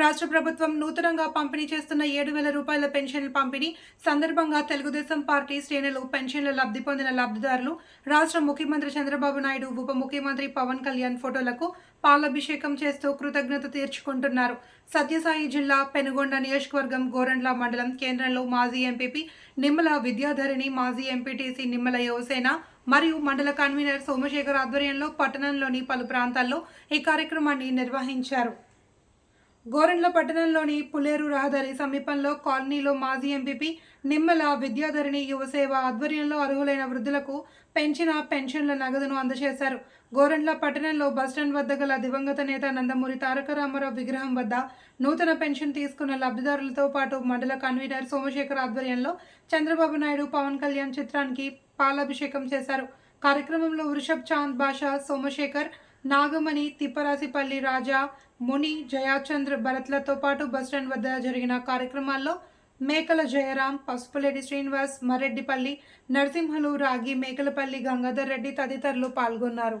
రాష్ట్ర ప్రభుత్వం నూతనంగా పంపిణీ చేస్తున్న ఏడు వేల రూపాయల పెన్షన్ల పంపిణీ సందర్భంగా తెలుగుదేశం పార్టీ శ్రేణులు పెన్షన్ల లబ్ధి పొందిన లబ్ధిదారులు రాష్ట్ర ముఖ్యమంత్రి చంద్రబాబు నాయుడు ఉప ముఖ్యమంత్రి పవన్ కళ్యాణ్ ఫోటోలకు పాలాభిషేకం చేస్తూ కృతజ్ఞత తీర్చుకుంటున్నారు. సత్యసాయి జిల్లా పెనుగొండ నియోజకవర్గం గోరంట్ల మండలం కేంద్రంలో మాజీ ఎంపీపీ నిమ్మల విద్యాధరిణి మాజీ ఎంపీటీసీ నిమ్మల యువసేన మరియు మండల కన్వీనర్ సోమశేఖర్ ఆధ్వర్యంలో పట్టణంలోని పలు ప్రాంతాల్లో ఈ కార్యక్రమాన్ని నిర్వహించారు. గోరెండ్ల పట్టణంలోని పులేరు రహదారి సమీపంలో కాలనీలో మాజీ ఎంపీపీ నిమ్మల విద్యాధరిణి యువసేవ ఆధ్వర్యంలో అర్హులైన వృద్ధులకు పెంచిన పెన్షన్ల నగదును అందజేశారు. గోరెండ్ల పట్టణంలో బస్టాండ్ వద్ద గల దివంగత నేత నందమూరి తారక రామారావు విగ్రహం వద్ద నూతన పెన్షన్ తీసుకున్న లబ్ధిదారులతో పాటు మండల కన్వీనర్ సోమశేఖర్ ఆధ్వర్యంలో చంద్రబాబు నాయుడు పవన్ కళ్యాణ్ చిత్రానికి పాలాభిషేకం చేశారు. కార్యక్రమంలో వృషభ్ చాంద్ బాషా సోమశేఖర్ నాగమణి తిప్పరాసిపల్లి రాజా ముని జయాచంద్ర భరత్లతో పాటు బస్టాండ్ వద్ద జరిగిన కార్యక్రమాల్లో మేకల జయరాం పసుపులేడి శ్రీనివాస్ మరెడ్డిపల్లి నరసింహలు రాగి మేకలపల్లి గంగాధర్ రెడ్డి తదితరులు పాల్గొన్నారు.